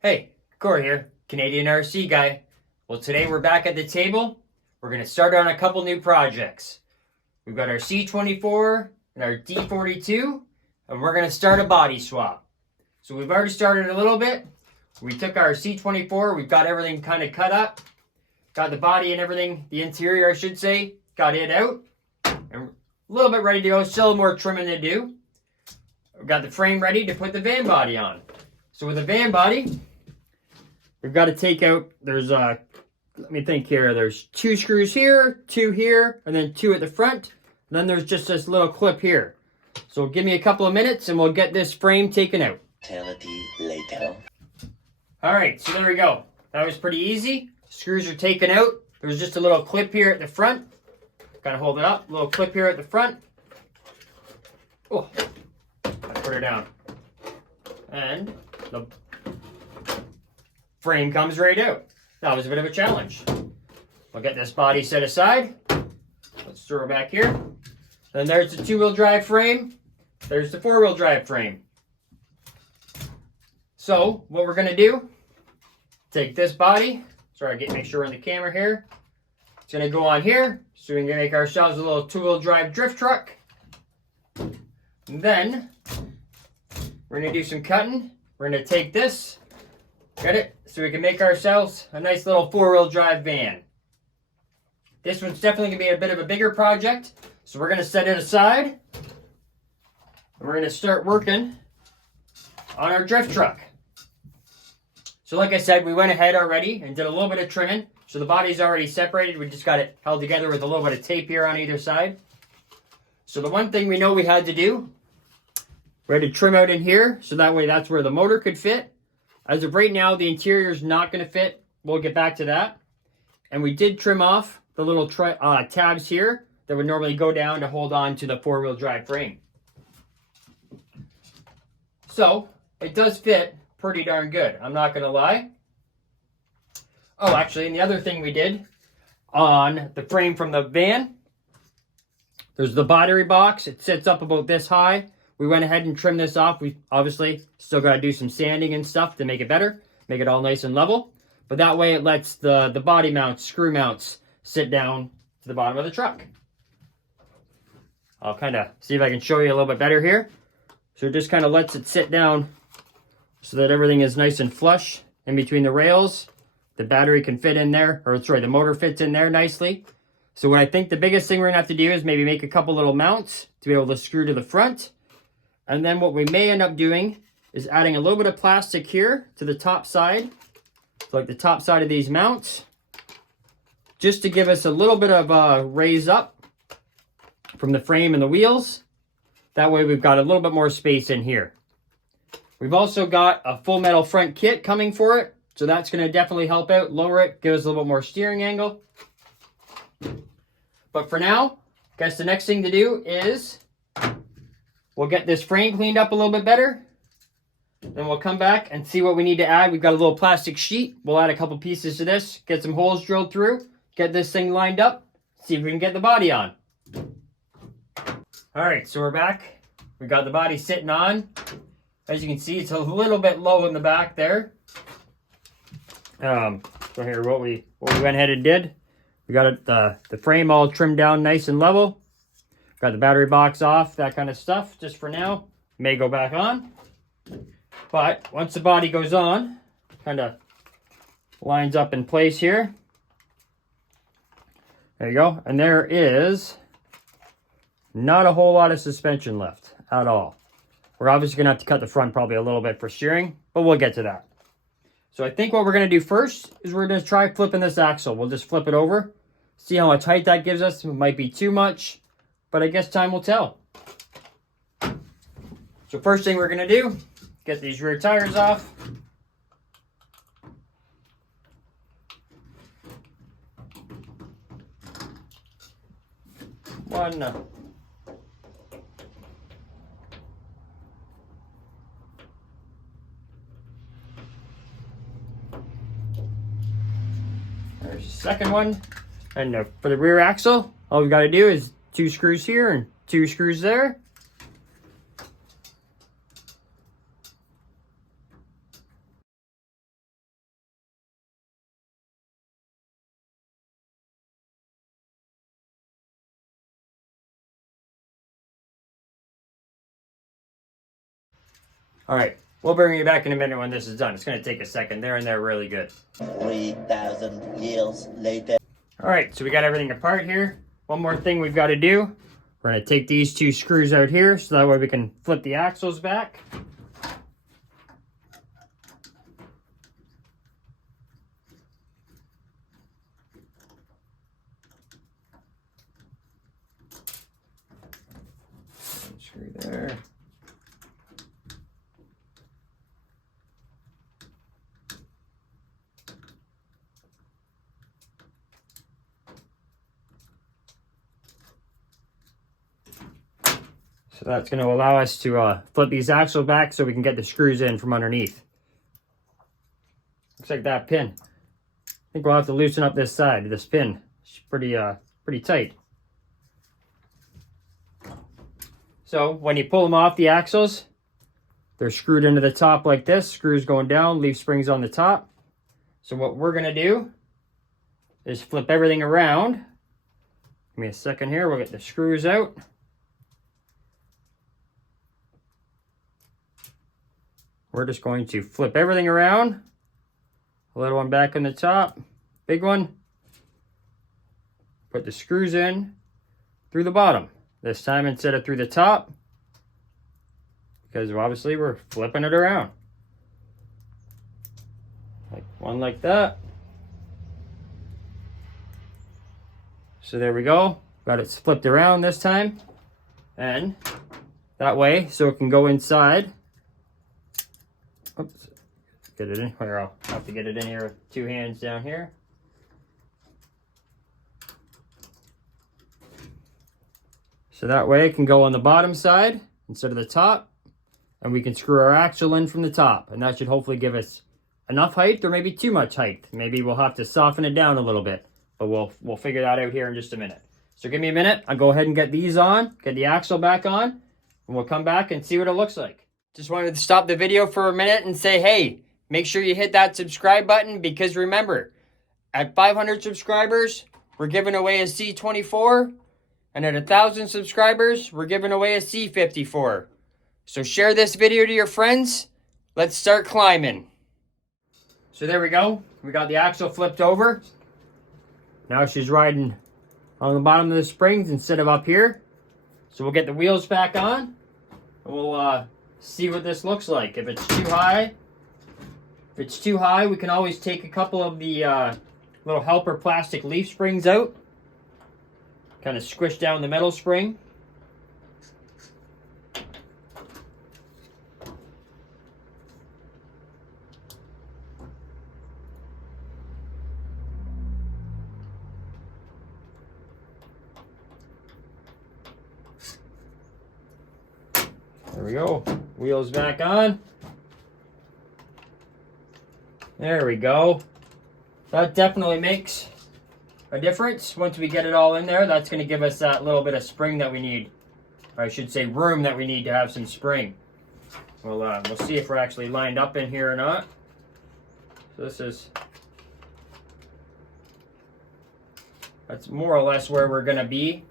Hey, Corey here, Canadian RC guy. Well, today we're back at the table. We're going to start on a couple new projects. We've got our C24 and our D42, and we're going to start a body swap. So we've already started a little bit. We took our C24, we've got everything kind of cut up, got the body and everything, the interior I should say, got it out, and a little bit ready to go, still more trimming to do. We've got the frame ready to put the van body on. So with the van body, we've got to take out, there's let me think here, there's 2 screws here, 2 here, and then 2 at the front. And then there's just this little clip here. So give me a couple of minutes and we'll get this frame taken out. Eternity later. Alright, so there we go. That was pretty easy. Screws are taken out. There's just a little clip here at the front. Gotta hold it up. Little clip here at the front. Oh, I put her down. And the frame comes right out. That was a bit of a challenge. We'll get this body set aside. Let's throw her back here. Then there's the 2-wheel drive frame. There's the 4-wheel drive frame. So what we're going to do, take this body. Sorry, make sure we're in the camera here. It's going to go on here. So we can make ourselves a little 2-wheel drive drift truck. And then we're going to do some cutting. We're going to take this. Got it? So we can make ourselves a nice little 4-wheel drive van. This one's definitely going to be a bit of a bigger project. So we're going to set it aside. And we're going to start working on our drift truck. So like I said, we went ahead already and did a little bit of trimming. So the body's already separated. We just got it held together with a little bit of tape here on either side. So the one thing we know we had to do, we had to trim out in here. So that way that's where the motor could fit. As of right now, the interior is not going to fit. We'll get back to that. And we did trim off the little tabs here that would normally go down to hold on to the 4-wheel drive frame. So it does fit pretty darn good. I'm not going to lie. Oh, actually, and the other thing we did on the frame from the van, there's the battery box. It sits up about this high. We went ahead and trimmed this off. We obviously still got to do some sanding and stuff to make it better, make it all nice and level. But that way it lets the body mounts, screw mounts, sit down to the bottom of the truck. I'll kind of see if I can show you a little bit better here. So it just kind of lets it sit down so that everything is nice and flush in between the rails. The battery can fit in there, or sorry, the motor fits in there nicely. So what I think the biggest thing we're gonna have to do is maybe make a couple little mounts to be able to screw to the front. And then what we may end up doing is adding a little bit of plastic here to the top side, so like the top side of these mounts, just to give us a little bit of a raise up from the frame and the wheels. That way we've got a little bit more space in here. We've also got a full metal front kit coming for it, so that's going to definitely help out, lower it, give us a little bit more steering angle. But for now, I guess the next thing to do is we'll get this frame cleaned up a little bit better. Then we'll come back and see what we need to add. We've got a little plastic sheet. We'll add a couple pieces to this, get some holes drilled through, get this thing lined up, see if we can get the body on. All right, so we're back. We got the body sitting on. As you can see, it's a little bit low in the back there. So here, what we went ahead and did, we got it, the frame all trimmed down nice and level. Got the battery box off, that kind of stuff, just for now. May go back on. But once the body goes on, kind of lines up in place here. There you go. And there is not a whole lot of suspension left at all. We're obviously going to have to cut the front probably a little bit for steering, but we'll get to that. So I think what we're going to do first is we're going to try flipping this axle. We'll just flip it over, see how much height that gives us. It might be too much, but I guess time will tell. So first thing we're going to do, get these rear tires off. One. There's the second one. And for the rear axle, all we've got to do is 2 screws here and 2 screws there. All right, we'll bring you back in a minute when this is done. It's going to take a second. They're in there really good. 3,000 years later. All right, so we got everything apart here. One more thing we've got to do. We're going to take these two screws out here so that way we can flip the axles back. One screw there. So that's going to allow us to flip these axles back so we can get the screws in from underneath. Looks like that pin. I think we'll have to loosen up this side. This pin is pretty tight. So when you pull them off the axles, they're screwed into the top like this. Screws going down, leaf springs on the top. So what we're going to do is flip everything around. Give me a second here. We'll get the screws out. We're just going to flip everything around. A little one back on the top, big one. Put the screws in through the bottom. This time instead of through the top, because obviously we're flipping it around. Like one like that. So there we go. Got it flipped around this time. And that way, so it can go inside. Oops, get it in here. I'll have to get it in here with two hands down here. So that way it can go on the bottom side instead of the top, and we can screw our axle in from the top, and that should hopefully give us enough height or maybe too much height. Maybe we'll have to soften it down a little bit, but we'll figure that out here in just a minute. So give me a minute. I'll go ahead and get these on, get the axle back on, and we'll come back and see what it looks like. Just wanted to stop the video for a minute and say, hey, make sure you hit that subscribe button, because remember, at 500 subscribers, we're giving away a C24, and at 1,000 subscribers, we're giving away a C54. So share this video to your friends. Let's start climbing. So there we go. We got the axle flipped over. Now she's riding on the bottom of the springs instead of up here. So we'll get the wheels back on, and we'll see what this looks like. If it's too high, we can always take a couple of the little helper plastic leaf springs out. Kind of squish down the metal spring. There we go. Wheels back on. There we go. That definitely makes a difference. Once we get it all in there, that's going to give us that little bit of spring that we need. Or I should say room that we need to have some spring. We'll see if we're actually lined up in here or not. So that's more or less where we're going to be.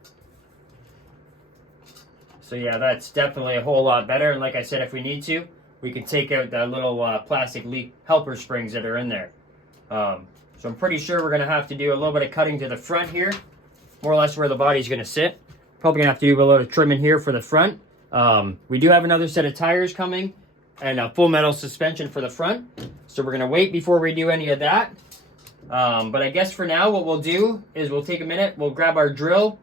So yeah, that's definitely a whole lot better. And like I said, if we need to, we can take out the little plastic leaf helper springs that are in there. So I'm pretty sure we're going to have to do a little bit of cutting to the front here, more or less where the body's going to sit. Probably going to have to do a little trimming here for the front. We do have another set of tires coming and a full metal suspension for the front. So we're going to wait before we do any of that. But I guess for now, what we'll do is we'll take a minute, we'll grab our drill.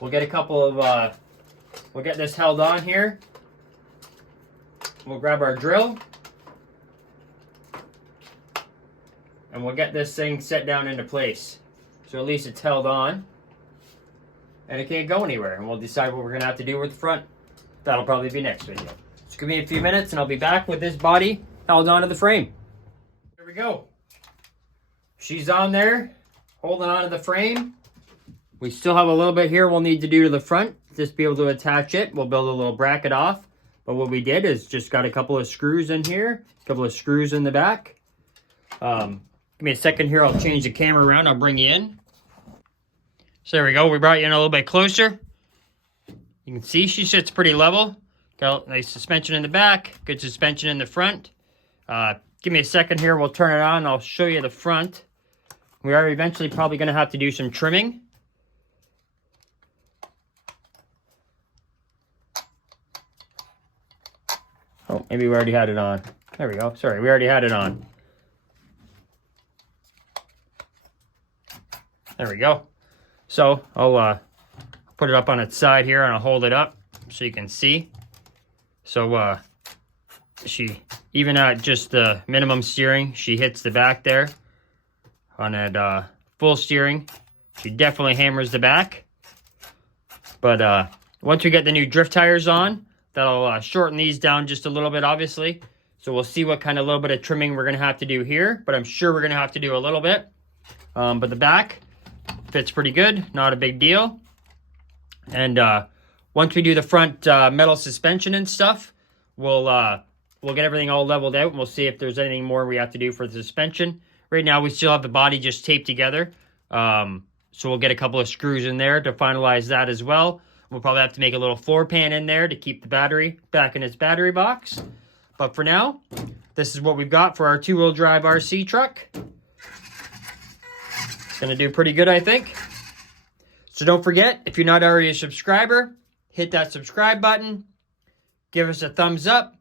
We'll get a couple of, we'll get this held on here. We'll grab our drill. And we'll get this thing set down into place. So at least it's held on. And it can't go anywhere. And we'll decide what we're going to have to do with the front. That'll probably be next video. Just give me a few minutes and I'll be back with this body held onto the frame. There we go. She's on there, holding onto the frame. We still have a little bit here we'll need to do to the front. Just be able to attach it. We'll build a little bracket off. But what we did is just got a couple of screws in here. A couple of screws in the back. Give me a second here. I'll change the camera around. I'll bring you in. So there we go. We brought you in a little bit closer. You can see she sits pretty level. Got a nice suspension in the back, good suspension in the front. Give me a second here, we'll turn it on, I'll show you the front. We are eventually probably going to have to do some trimming. Oh, maybe we already had it on. There we go. Sorry, we already had it on. There we go. So, I'll put it up on its side here and I'll hold it up so you can see. So, she, even at just the minimum steering, she hits the back there. On that full steering, she definitely hammers the back. But once we get the new drift tires on, that'll shorten these down just a little bit, obviously. So we'll see what kind of little bit of trimming we're going to have to do here. But I'm sure we're going to have to do a little bit. But the back fits pretty good. Not a big deal. And once we do the front metal suspension and stuff, we'll get everything all leveled out. And we'll see if there's anything more we have to do for the suspension. Right now, we still have the body just taped together. So we'll get a couple of screws in there to finalize that as well. We'll probably have to make a little floor pan in there to keep the battery back in its battery box. But for now, this is what we've got for our two-wheel drive RC truck. It's going to do pretty good, I think. So don't forget, if you're not already a subscriber, hit that subscribe button. Give us a thumbs up.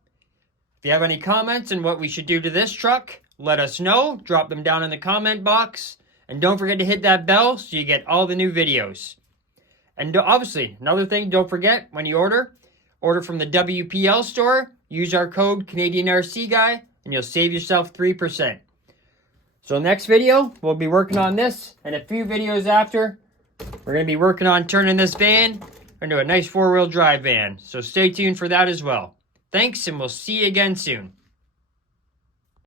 If you have any comments on what we should do to this truck, let us know. Drop them down in the comment box. And don't forget to hit that bell so you get all the new videos. And obviously, another thing, don't forget, when you order from the WPL Store, use our code CanadianRCGuy, and you'll save yourself 3%. So next video, we'll be working on this, and a few videos after, we're going to be working on turning this van into a nice four-wheel drive van. So stay tuned for that as well. Thanks, and we'll see you again soon.